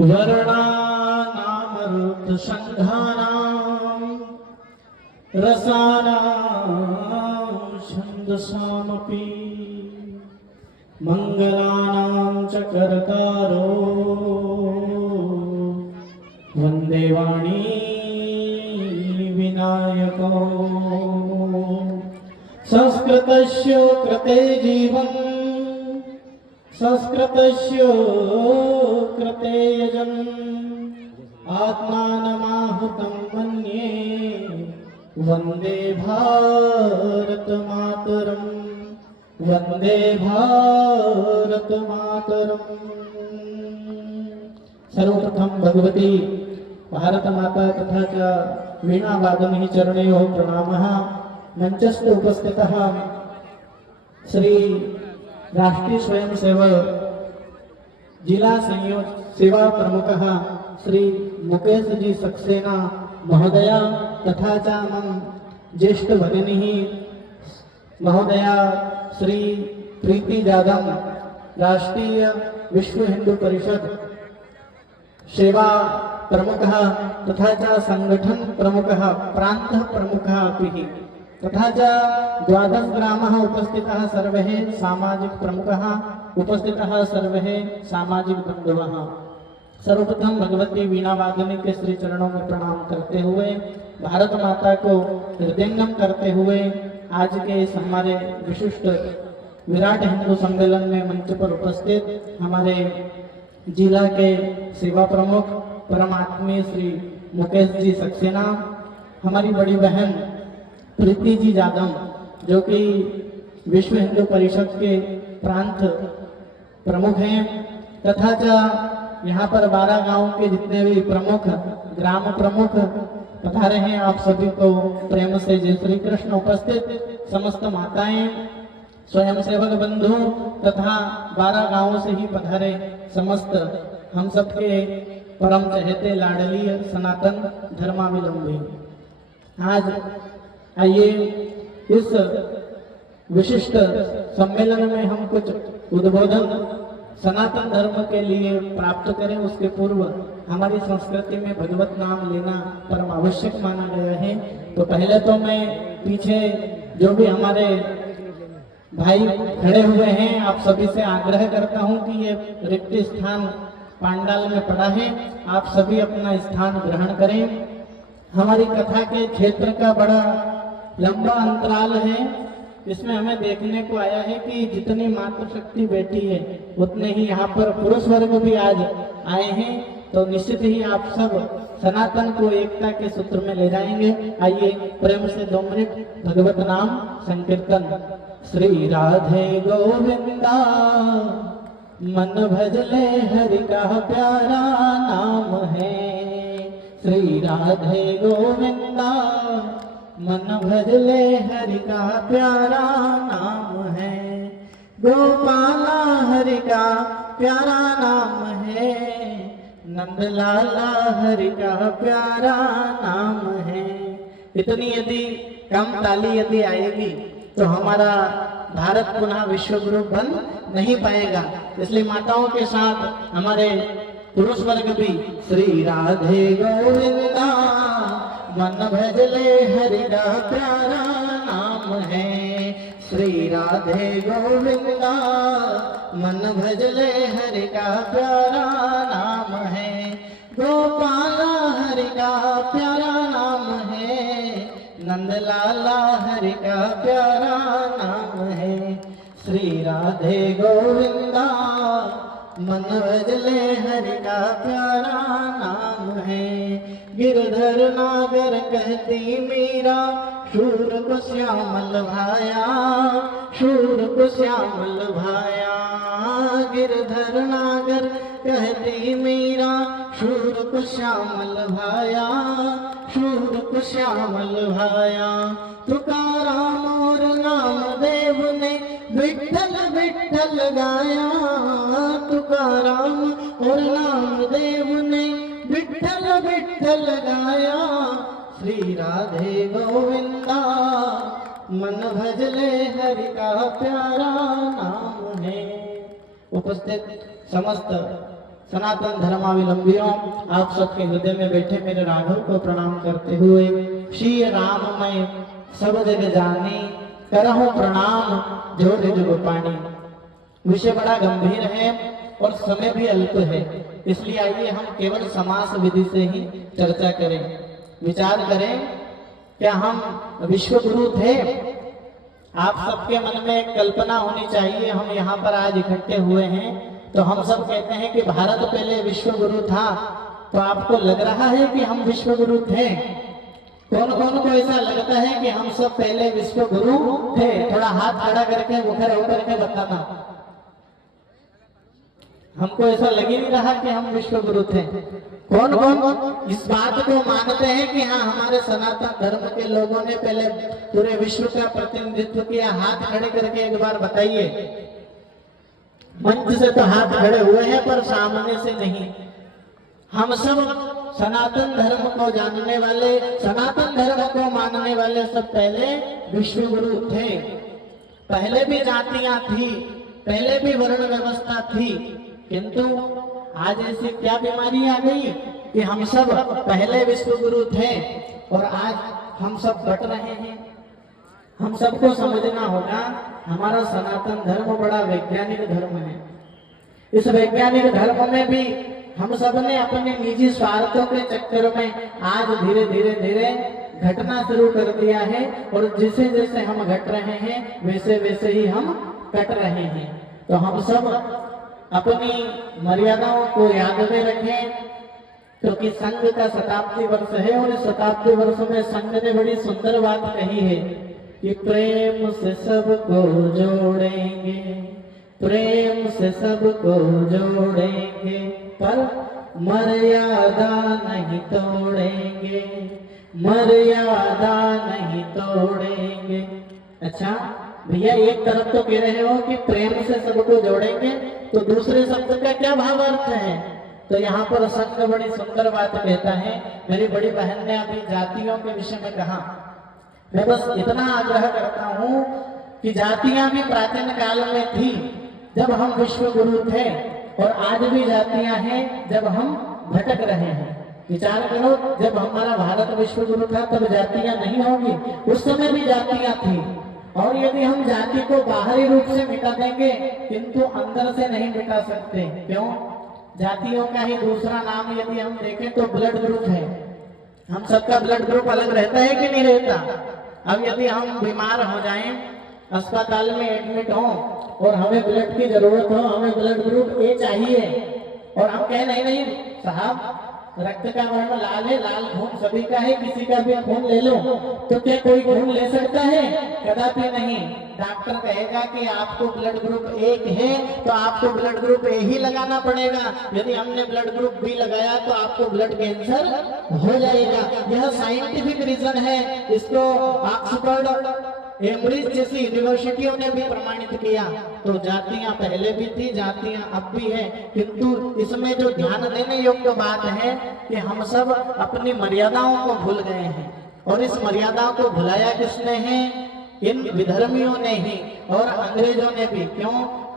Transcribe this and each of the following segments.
वर्णानामर्थसङ्घानां रसानां छन्दसामपि मङ्गलानां च कर्तारो वन्दे वाणी विनायको। संस्कृतस्य कृते जीवं संस्कृतस्य कृते यजम् आत्मानमाहुतं मन्ये वन्दे भारतमातरम् वन्दे भारतमातरम्। सर्वप्रथम भगवती भारत माता तथा च वीणा वादनी चरणयोः प्रणामः। मंचस्थ उपस्थितः श्री राष्ट्रीय स्वयंसेवक जिला संयोग सेवा प्रमुखः श्री मुकेश जी सक्सेना महोदया तथा च मम ज्येष्ठ भगिनी महोदया श्री प्रीति जाधव राष्ट्रीय विश्व हिंदू परिषद सेवा प्रमुखः तथा च संगठन प्रमुखः प्रांत प्रमुखः अपि तथा च द्वादश ग्रामः उपस्थितः सर्वे सामाजिक प्रमुखः उपस्थितः सर्वे सामाजिक बंधुवः। सर्वप्रथम भगवती वीणा वादनी के श्री चरणों में प्रणाम करते हुए भारत माता को हृदयंगम करते हुए आज के इस हमारे विशिष्ट विराट हिंदू सम्मेलन में मंच पर उपस्थित हमारे जिला के सेवा प्रमुख परम आत्मीय श्री मुकेश जी सक्सेना, हमारी बड़ी बहन प्रीति जी जाधव जो कि विश्व हिंदू परिषद के प्रांत प्रमुख हैं, तथा च यहाँ पर 12 गांव के जितने भी प्रमुख ग्राम प्रमुख पधारे हैं, आप सभी को प्रेम से जय श्री कृष्ण। उपस्थित समस्त माताएं, स्वयंसेवक बंधु तथा 12 गांवों से ही पधारे समस्त हम सबके परम चहेते लाडली सनातन धर्मावलंबी, आज आइए इस विशिष्ट सम्मेलन में हम कुछ उद्बोधन सनातन धर्म के लिए प्राप्त करें। उसके पूर्व हमारी संस्कृति में भगवत नाम लेना परम आवश्यक माना गया है। तो पहले तो मैं पीछे जो भी हमारे भाई खड़े हुए हैं आप सभी से आग्रह करता हूं कि ये रिक्त स्थान पांडाल में पड़ा है, आप सभी अपना स्थान ग्रहण करें। हमारी कथा के क्षेत्र का बड़ा लंबा अंतराल है, इसमें हमें देखने को आया है कि जितनी मातृशक्ति बैठी है उतने ही यहाँ पर पुरुष वर्ग भी आज आए हैं। तो निश्चित ही आप सब सनातन को एकता के सूत्र में ले जाएंगे। आइए प्रेम से 2 मिनट भगवत नाम संकीर्तन। श्री राधे गोविंदा मन भजले हरि का प्यारा नाम है। श्री राधे गोविंदा मन भजले हरि का प्यारा नाम है। गोपाला हरि का प्यारा नाम है, नंदलाला हरि का प्यारा नाम है। इतनी यदि कम ताली यदि आएगी तो हमारा भारत पुनः विश्व गुरु बन नहीं पाएगा, इसलिए माताओं के साथ हमारे पुरुष वर्ग भी श्री राधे गोविंदा मन भजले हरि का प्यारा नाम है। श्री राधे गोविंदा मन भजले हरि का प्यारा नाम है। गोपाला हरि का प्यारा नाम है, नंदलाला हरि का प्यारा नाम है। श्री राधे गोविंदा मन भजले हरि का प्यारा नाम है। गिरधर नागर कहती मीरा शूर को श्यामल भाया, शूर को श्यामल भाया। गिरधर नागर कहती मीरा शूर को श्यामल भाया, शूर को श्यामल भाया। तुकाराम और नामदेव ने विठ्ठल विठ्ठल गाया, तुकाराम और नामदेव ने विठ्ठल विठ्ठल गाया। श्री राधे गोविंदा मन भजले हरि का प्यारा नाम है। उपस्थित समस्त सनातन धर्मावलंबियों, आप सबके हृदय में बैठे मेरे राघव को प्रणाम करते हुए श्री राम मैं सब जग जानी करहूं प्रणाम जोर जुग पानी। विषय बड़ा गंभीर है और समय भी अल्प है, इसलिए आइए हम केवल समास विधि से ही चर्चा करें, विचार करें। क्या हम विश्व गुरु थे? आप सबके मन में एक कल्पना होनी चाहिए। हम यहाँ पर आज इकट्ठे हुए हैं तो हम सब कहते हैं कि भारत पहले विश्व गुरु था, तो आपको लग रहा है कि हम विश्व गुरु थे? कौन कौन को ऐसा लगता है कि हम सब पहले विश्व गुरु थे? थोड़ा हाथ खड़ा करके मुखर होकर के बताना। हमको ऐसा लग ही नहीं रहा कि हम विश्व गुरु थे। कौन कौन इस बात को मानते हैं कि हाँ हमारे सनातन धर्म के लोगों ने पहले पूरे विश्व का प्रतिनिधित्व किया? हाथ खड़े करके एक बार बताइए। मंच से तो हाथ खड़े हुए हैं पर सामने से नहीं। हम सब सनातन धर्म को जानने वाले, सनातन धर्म को मानने वाले सब पहले विश्व गुरु थे। पहले भी जातियां थी, पहले भी वर्ण व्यवस्था थी, किंतु आज ऐसी क्या बीमारी आ गई कि हम सब पहले विश्व गुरु थे और आज हम सब बट रहे हैं। हम सबको समझना होगा हमारा सनातन धर्म बड़ा वैज्ञानिक धर्म है। इस वैज्ञानिक धर्म में भी हम सब ने अपने निजी स्वार्थों के चक्कर में आज धीरे धीरे धीरे घटना शुरू कर दिया है और जैसे जैसे हम घट रहे हैं वैसे वैसे ही हम कट रहे हैं। तो हम सब अपनी मर्यादाओं को याद में रखें, क्योंकि संघ का शताब्दी वर्ष है और इस शताब्दी वर्ष में संघ ने बड़ी सुंदर बात कही है कि प्रेम से सबको जोड़ेंगे, प्रेम से सबको जोड़ेंगे, पर मर्यादा नहीं तोड़ेंगे, मर्यादा नहीं तोड़ेंगे। अच्छा भैया, एक तरफ तो कह रहे हो कि प्रेम से सबको जोड़ेंगे, तो दूसरे शब्द का क्या भाव अर्थ है? तो यहाँ पर संघ बड़ी सुंदर बात कहता है। मेरी बड़ी बहन ने अभी जातियों के विषय में कहा। मैं बस इतना आग्रह करता हूँ कि जातियां भी प्राचीन काल में थी जब हम विश्व गुरु थे, और आज भी जातियां हैं जब हम भटक रहे हैं। विचार करो, जब हमारा भारत विश्व गुरु था तब जातियां नहीं होगी, उस समय भी जातियां थी। और यदि हम जाति को बाहरी रूप से मिटा देंगे किंतु अंदर से नहीं मिटा सकते। क्यों? जातियों का ही दूसरा नाम यदि हम देखें तो ब्लड ग्रुप है। हम सबका ब्लड ग्रुप अलग रहता है कि नहीं रहता? अब यदि हम बीमार हो जाएं, अस्पताल में एडमिट हो और हमें ब्लड की जरूरत हो, हमें ब्लड ग्रुप ए चाहिए, और हम कहें नहीं नहीं साहब रक्त का वर्ण लाल है, लाल खून सभी का है, किसी का भी खून ले लो, तो क्या कोई खून ले सकता है? कदापि नहीं। डॉक्टर कहेगा कि आपको ब्लड ग्रुप एक है तो आपको ब्लड ग्रुप ए ही लगाना पड़ेगा। यदि हमने ब्लड ग्रुप बी लगाया तो आपको ब्लड कैंसर हो जाएगा। यह साइंटिफिक रीजन है। इसको ऑक्सफोर्ड, कैम्ब्रिज जैसी यूनिवर्सिटियों ने भी प्रमाणित किया। तो जातियां पहले भी थी, जातियां अब भी है, किंतु इसमें जो ध्यान देने योग्य बात है कि हम सब अपनी मर्यादाओं को भूल गए हैं। और इस मर्यादा को भुलाया किसने है? इन विधर्मियों ने ही और अंग्रेजों ने भी। क्यों?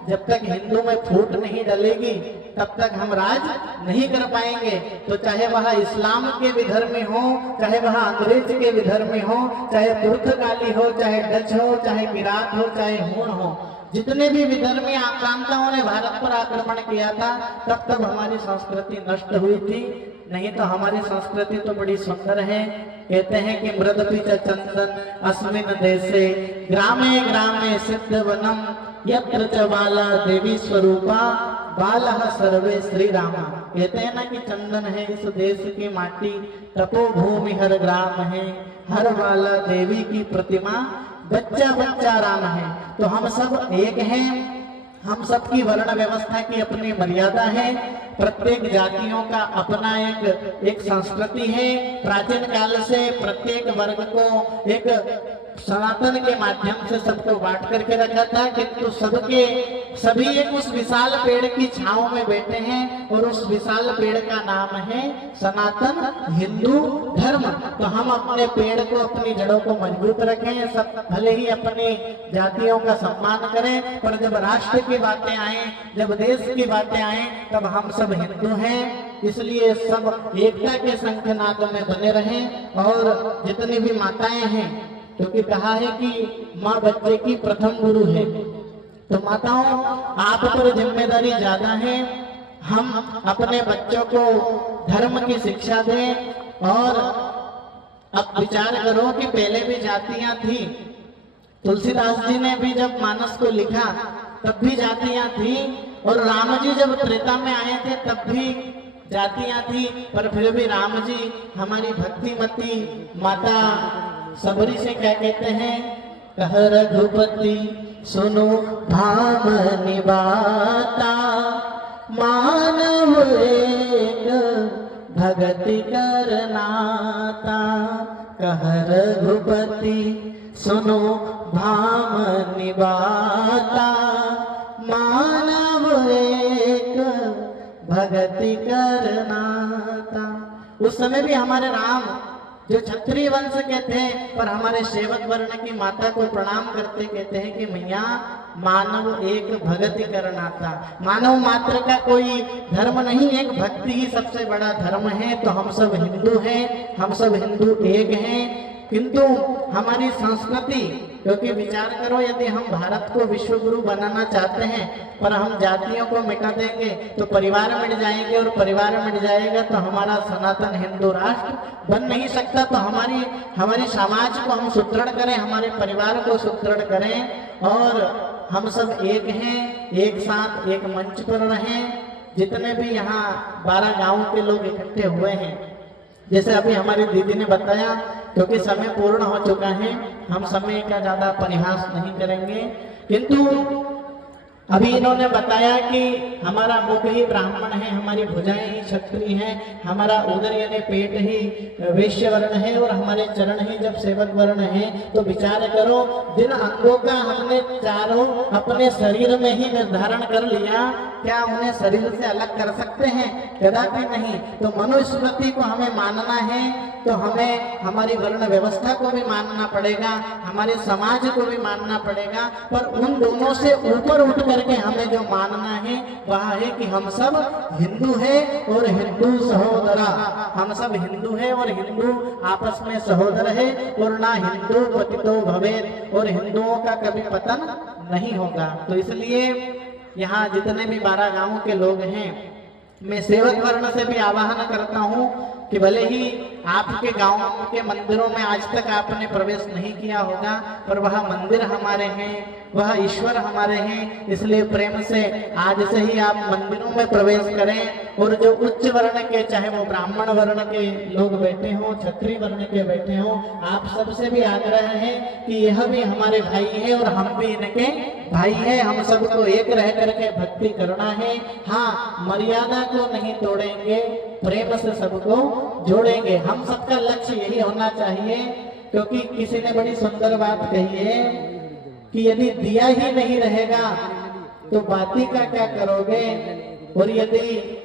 जब तक हिंदू में फूट नहीं डलेगी तब तक हम राज नहीं कर पाएंगे। तो चाहे वह इस्लाम के विधर्मी हो, चाहे वह अंग्रेज के विधर्मी हो, चाहे पुर्तगाली हो, चाहे डच हो, चाहे किरात हो, चाहे हूण हो, जितने भी विधर्मी आक्रांताओं ने भारत पर आक्रमण किया था तब तब हमारी संस्कृति नष्ट हुई थी। नहीं तो हमारी संस्कृति तो बड़ी सुंदर है। कहते हैं कि मृदपीच चंदन अस्मिन देशे ग्रामे ग्रामे सिद्ध वनम यत्र च बाला देवी स्वरूपा बालः सर्वे श्री रामा। कहते हैं ना कि चंदन है इस देश की माटी, तपोभूमि हर ग्राम है, हर बाला देवी की प्रतिमा, बच्चा बच्चा राम है। तो हम सब एक हैं। हम सबकी वर्ण व्यवस्था की अपनी मर्यादा है। प्रत्येक जातियों का अपना एक संस्कृति है। प्राचीन काल से प्रत्येक वर्ग को एक सनातन के माध्यम से सबको बांट करके रखा था, किंतु सबके सभी एक उस विशाल पेड़ की छांव में बैठे हैं और उस विशाल पेड़ का नाम है सनातन हिंदू धर्म। तो हम अपने पेड़ को, अपनी जड़ों को मजबूत रखें। सब भले ही अपनी जातियों का सम्मान करें, पर जब राष्ट्र की बातें आए, जब देश की बातें आए, तब हम सब हिंदू हैं। इसलिए सब एकता के शंखनाद में बने रहें। और जितनी भी माताएं हैं, क्योंकि कहा है कि माँ बच्चे की प्रथम गुरु है, तो माताओं आप पर जिम्मेदारी ज्यादा है। हम अपने बच्चों को धर्म की शिक्षा दें। और अब विचार करो कि पहले भी जातियां थी। तुलसीदास जी ने भी जब मानस को लिखा तब भी जातियां थी, और राम जी जब त्रेता में आए थे तब भी जातियां थी। पर फिर भी राम जी हमारी भक्तिमती माता सबरी से क्या कहते हैं, कह रघुपति सुनो भामनि बाता, मानव एक भगति करनाता। कह रघुपति सुनो भामनि बाता, मानव एक भगति करनाता। उस समय भी हमारे राम जो क्षत्रिय वंश के थे, पर हमारे सेवक वर्ण की माता को प्रणाम करते कहते हैं कि मैया मानव एक भगति करनाता। मानव मात्र का कोई धर्म नहीं, एक भक्ति ही सबसे बड़ा धर्म है। तो हम सब हिंदू हैं, हम सब हिंदू एक हैं। किंतु हमारी संस्कृति, क्योंकि विचार करो, यदि हम भारत को विश्व गुरु बनाना चाहते हैं पर हम जातियों को मिटा देंगे तो परिवार मिट जाएंगे, और परिवार मिट जाएगा तो हमारा सनातन हिंदू राष्ट्र बन नहीं सकता। तो हमारी समाज को हम सुदृढ़ करें, हमारे परिवार को सुदृढ़ करें, और हम सब एक हैं, एक साथ एक मंच पर रहें। जितने भी यहाँ 12 गांव के लोग इकट्ठे हुए हैं, जैसे अभी हमारी दीदी ने बताया, क्योंकि समय पूर्ण हो चुका है, हम समय का ज्यादा परिहास नहीं करेंगे। किंतु अभी इन्होंने बताया कि हमारा मुख ही ब्राह्मण है, हमारी भुजाएं ही क्षत्रिय हैं, हमारा उदर यानी पेट ही वैश्य वर्ण है, और हमारे चरण ही जब सेवक वर्ण है। तो विचार करो, जिन अंगों का हमने चारों अपने शरीर में ही निर्धारण कर लिया, क्या उन्हें शरीर से अलग कर सकते हैं? कदापि नहीं। तो मनुस्मृति को हमें मानना है, तो हमें हमारी वर्ण व्यवस्था को भी मानना पड़ेगा, हमारे समाज को भी मानना पड़ेगा। पर उन दोनों से ऊपर उठ करके हमें जो मानना है वह है कि हम सब हिंदू हैं और हिंदू सहोदरा। हम सब हिंदू हैं और हिंदू आपस में सहोदर है, और ना हिंदू पतितो भवेत्, और हिंदुओं का कभी पतन नहीं होगा। तो इसलिए यहाँ जितने भी 12 गांवों के लोग हैं, मैं सेवक वर्ण से भी आह्वान करता हूँ कि भले ही आपके गांव के मंदिरों में आज तक आपने प्रवेश नहीं किया होगा, पर वह मंदिर हमारे हैं, वह ईश्वर हमारे हैं। इसलिए प्रेम से आज से ही आप मंदिरों में प्रवेश करें। और जो उच्च वर्ण के, चाहे वो ब्राह्मण वर्ण के लोग बैठे हों, क्षत्रिय वर्ण के बैठे हों, आप सबसे भी आग्रह है कि यह भी हमारे भाई है और हम भी इनके भाई है। हम सबको एक रह करके भक्ति करना है। हाँ, मर्यादा को नहीं तोड़ेंगे, प्रेम से सबको जोड़ेंगे। हम सबका लक्ष्य यही होना चाहिए, क्योंकि किसी ने बड़ी सुंदर बात कही है कि यदि दिया ही नहीं रहेगा तो बाती का क्या करोगे, और यदि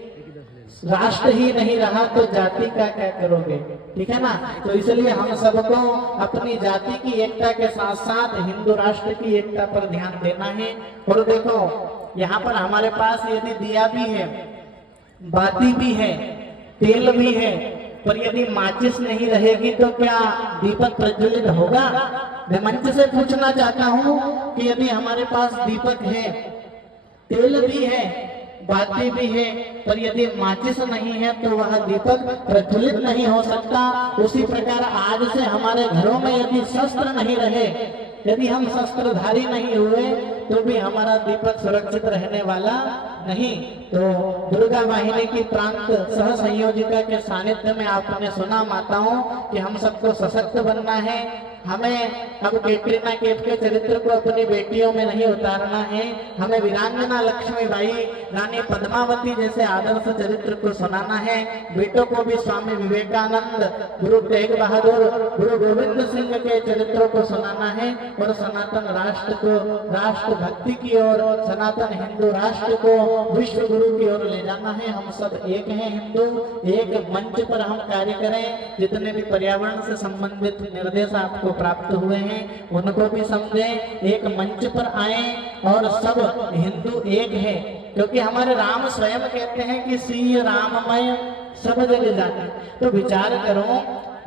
राष्ट्र ही नहीं रहा तो जाति का क्या करोगे। ठीक है ना। तो इसलिए हम सबको अपनी जाति की एकता के साथ साथ हिंदू राष्ट्र की एकता पर ध्यान देना है। और देखो, यहाँ पर हमारे पास यदि दिया भी है, बाती भी है, तेल भी है, पर यदि माचिस नहीं रहेगी तो क्या दीपक प्रज्वलित होगा? मैं मंच से पूछना चाहता हूँ कि यदि हमारे पास दीपक है, तेल भी है, बाती भी है, पर यदि माचिस नहीं है तो वह दीपक प्रज्वलित नहीं हो सकता। उसी प्रकार आज से हमारे घरों में यदि शस्त्र नहीं रहे, यदि हम शस्त्रधारी नहीं हुए, तो भी हमारा दीपक सुरक्षित रहने वाला नहीं। तो दुर्गा वाहिनी की प्रांत सह संयोजिका के सानिध्य में आपने सुना माताओं कि हम सबको सशक्त बनना है, हमें अब कैटरीना कैफ के चरित्र को अपनी बेटियों में नहीं उतारना है, हमें वीरांगना लक्ष्मीबाई, रानी पद्मावती जैसे आदर्श चरित्र को सुनाना है। बेटों को भी स्वामी विवेकानंद, गुरु तेग बहादुर, गुरु गोविंद सिंह के चरित्रों को सुनाना है और सनातन राष्ट्र को राष्ट्र भक्ति की ओर, सनातन हिंदू राष्ट्र को विश्व गुरु की ओर ले जाना है। हम सब एक हैं हिंदू, एक मंच पर हम कार्य करें। जितने भी पर्यावरण से संबंधित निर्देश आपको प्राप्त हुए हैं उनको भी समझें, एक मंच पर आए और सब हिंदू एक है, क्योंकि हमारे राम स्वयं कहते हैं कि सी राममय सब जगह जाने। तो विचार करो,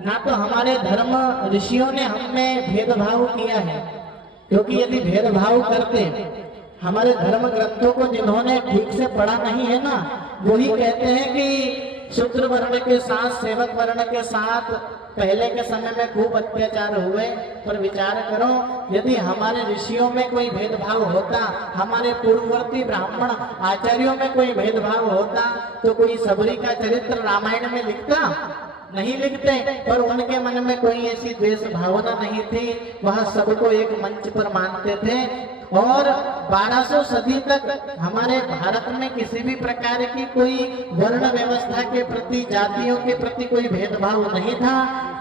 ना तो हमारे धर्म ऋषियों ने हमें भेदभाव किया है, क्योंकि यदि भेदभाव करते, हमारे धर्म ग्रंथों को जिन्होंने ठीक से पढ़ा नहीं है ना, वही कहते हैं कि शूद्र वर्ण के साथ सेवक वर्ण के साथ पहले के समय में खूब अत्याचार हुए। पर विचार करो, यदि हमारे ऋषियों में कोई भेदभाव होता, हमारे पूर्ववर्ती ब्राह्मण आचार्यों में कोई भेदभाव होता, तो कोई सबरी का चरित्र रामायण में लिखता? नहीं लिखते। पर उनके मन में कोई ऐसी द्वेष भावना नहीं थी, वह सबको एक मंच पर मानते थे। और 1200 सदी तक हमारे भारत में किसी भी प्रकार की कोई वर्ण व्यवस्था के प्रति, जातियों के प्रति कोई भेदभाव नहीं था।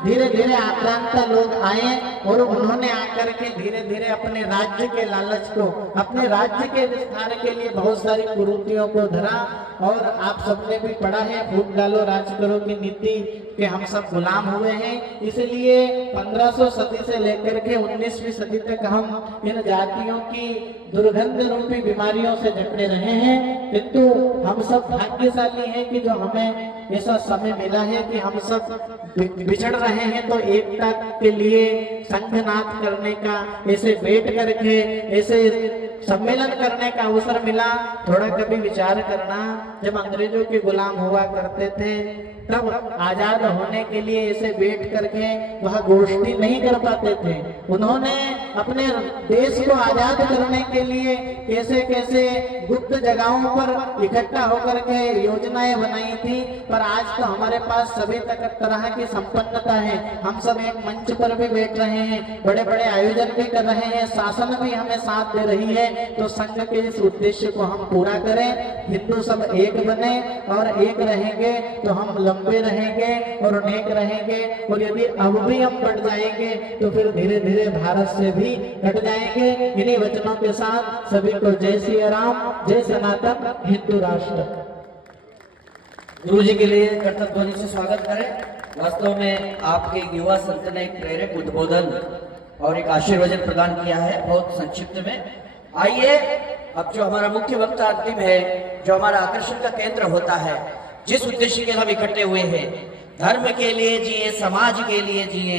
धीरे धीरे आक्रांता लोग आए और उन्होंने आकर के धीरे धीरे अपने राज्य के लालच को, अपने राज्य के विस्तार के लिए बहुत सारी कुरीतियों को धरा। और आप सबने भी पढ़ा है, फूट डालो राज करो की नीति के हम सब गुलाम हुए हैं। इसलिए 1500 सदी से लेकर के 19वीं सदी तक हम इन जातियों की दुर्गंध रूपी बीमारियों से जकड़े रहे हैं। किंतु हम सब भाग्यशाली हैं कि जो हमें ऐसा समय मिला है कि हम सब बिछड़ रहे हैं, तो एकता के लिए संघनाद करने का, ऐसे बैठ करके ऐसे सम्मेलन करने का अवसर मिला। थोड़ा कभी विचार करना, जब अंग्रेजों के गुलाम हुआ करते थे तब आजाद होने के लिए ऐसे बैठ करके वह गोष्ठी नहीं कर पाते थे। उन्होंने अपने देश को आजाद करने के लिए कैसे कैसे गुप्त जगहों पर इकट्ठा होकर के योजनाएं बनाई थी। पर आज तो हमारे पास सभी तरह की संपन्नता है, हम सब एक मंच पर भी बैठ रहे हैं, बड़े बड़े आयोजन भी कर रहे हैं, शासन भी हमें साथ दे रही है। तो संघ के इस उद्देश्य को हम पूरा करें, हिंदू सब एक बने और एक रहेंगे तो हम लंबे रहेंगे और नेक रहेंगे। और यदि अब भी हम बढ़ जाएंगे तो फिर धीरे धीरे भारत से भी हट जाएंगे। इन्हीं वचनों के साथ सभी को जय श्री राम, जय सनातन हिंदू राष्ट्र। गुरु जी के लिए कर्तव्य ध्वनि से स्वागत करें। वास्तव में आपके युवा संत ने एक प्रेरक उद्बोधन और एक आशीर्वचन प्रदान किया है, बहुत संक्षिप्त में। आइए अब जो हमारा मुख्य वक्ता अंतिम है, जो हमारा आकर्षण का केंद्र होता है, जिस उद्देश्य के हम इकट्ठे हुए हैं, धर्म के लिए जिए, समाज के लिए जिए,